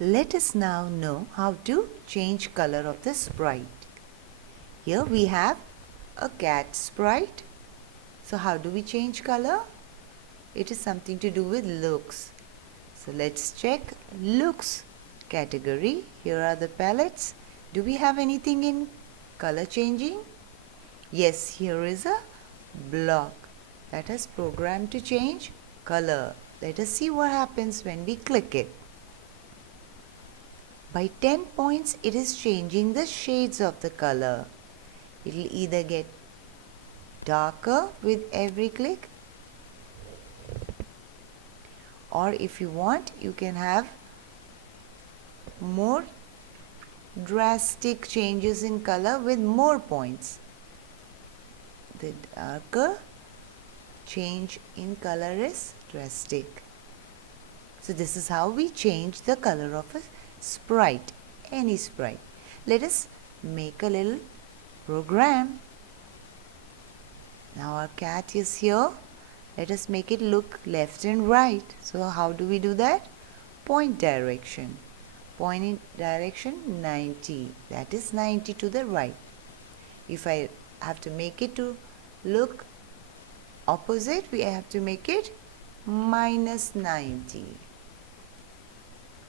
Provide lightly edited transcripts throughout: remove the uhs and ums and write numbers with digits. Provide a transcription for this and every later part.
Let us now know how to change color of the sprite. Here we have a cat sprite. So how do we change color? It is something to do with looks. So let's check looks category. Here are the palettes. Do we have anything in color changing? Yes, here is a block that is programmed to change color. Let us see what happens when we click it. By 10 points, it is changing the shades of the color. It will either get darker with every click, or if you want, you can have more drastic changes in color with more points. The darker change in color is drastic. So this is how we change the color of a sprite, any sprite. Let us make a little program. Now our cat is here. Let us make it look left and right. So how do we do that? Point direction. Point in direction 90. That is 90 to the right. If I have to make it to look opposite, we have to make it minus 90.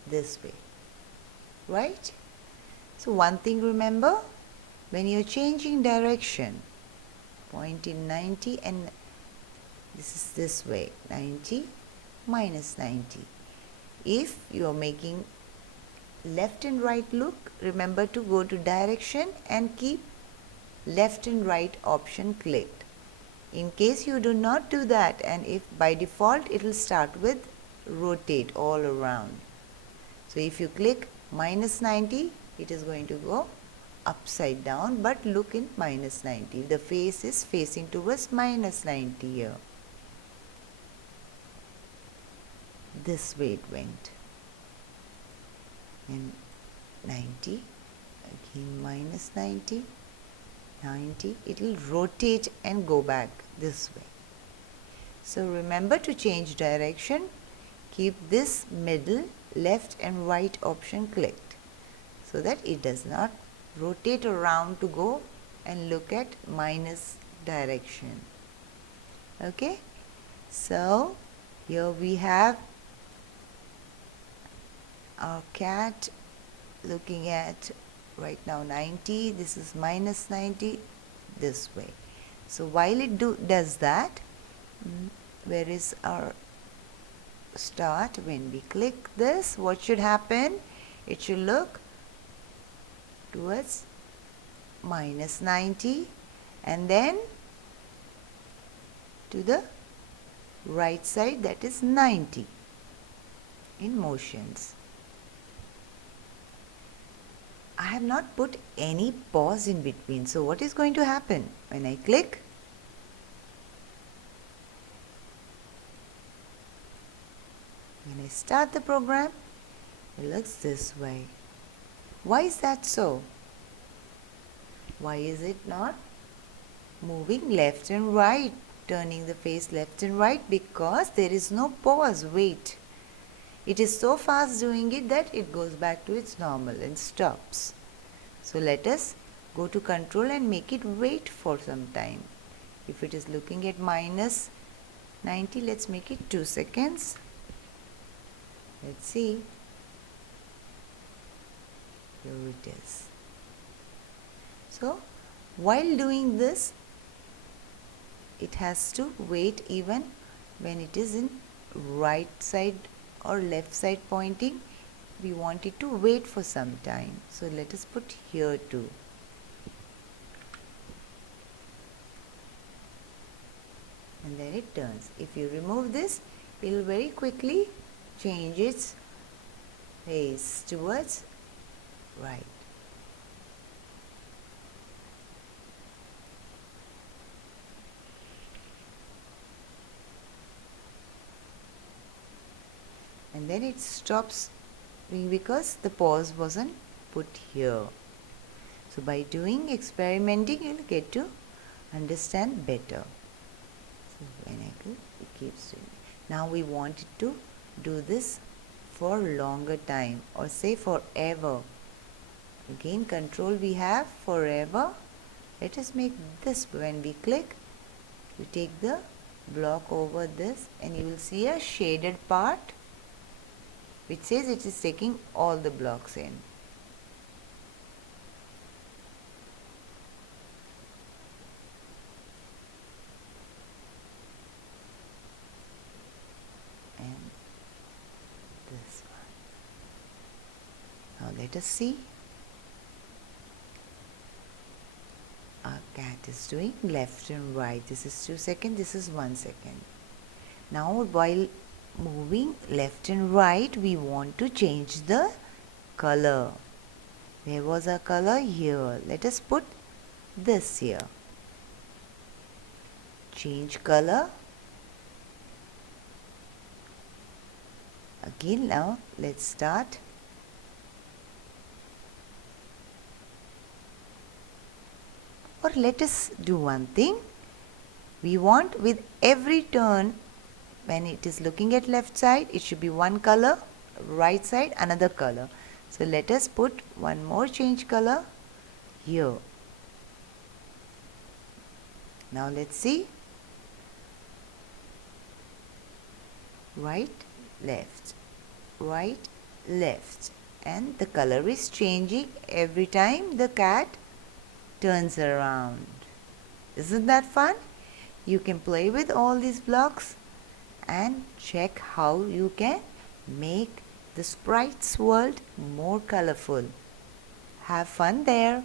This way. Right? So one thing remember, when you're changing direction, point in 90 and this is this way, 90 minus 90. If you are making left and right look, remember to go to direction and keep left and right option clicked. In case you do not do that, and if by default it will start with rotate all around. So if you click minus 90, it is going to go upside down but look in minus 90. The face is facing towards minus 90 here. This way it went. And 90, again minus 90, 90, it will rotate and go back this way. So remember to change direction, keep this middle left and right option clicked so that it does not rotate around to go and look at minus direction. Okay, so here we have our cat looking at right now 90, this is minus 90, this way. So while it does that, where is our start? When we click this, what should happen? It should look towards minus 90 and then to the right side, that is 90 in motions. I have not put any pause in between. So what is going to happen when I click? When I start the program, it looks this way. Why is that so? Why is it not moving left and right, turning the face left and right? Because there is no pause, wait. It is so fast doing it that it goes back to its normal and stops. So let us go to control and make it wait for some time. If it is looking at minus 90, let's make it 2 seconds. Let's see. Here it is. So while doing this, it has to wait even when it is in right side or left side pointing. We want it to wait for some time. So let us put here too. And then it turns. If you remove this, it will very quickly change its face towards right. And then it stops doing because the pause wasn't put here. So by doing experimenting, you'll get to understand better. So when I go, it keeps doing. Now we want it to do this for longer time, or say forever. Again, control we have forever. Let us make this. When we click, you take the block over this and you will see a shaded part which says it is taking all the blocks in. And this one. Now let us see. Our cat is doing left and right. This is 2 seconds, this is 1 second. Now while moving left and right, we want to change the color. Where was our color? Here. Let us put this here. Change color. Again, now let's start. Or let us do one thing. We want with every turn, when it is looking at left side, it should be one color, right side another color. So let us put one more change color here. Now let's see. Right, left, right, left, and the color is changing every time the cat turns around. Isn't that fun? You can play with all these blocks and check how you can make the sprite's world more colorful. Have fun there.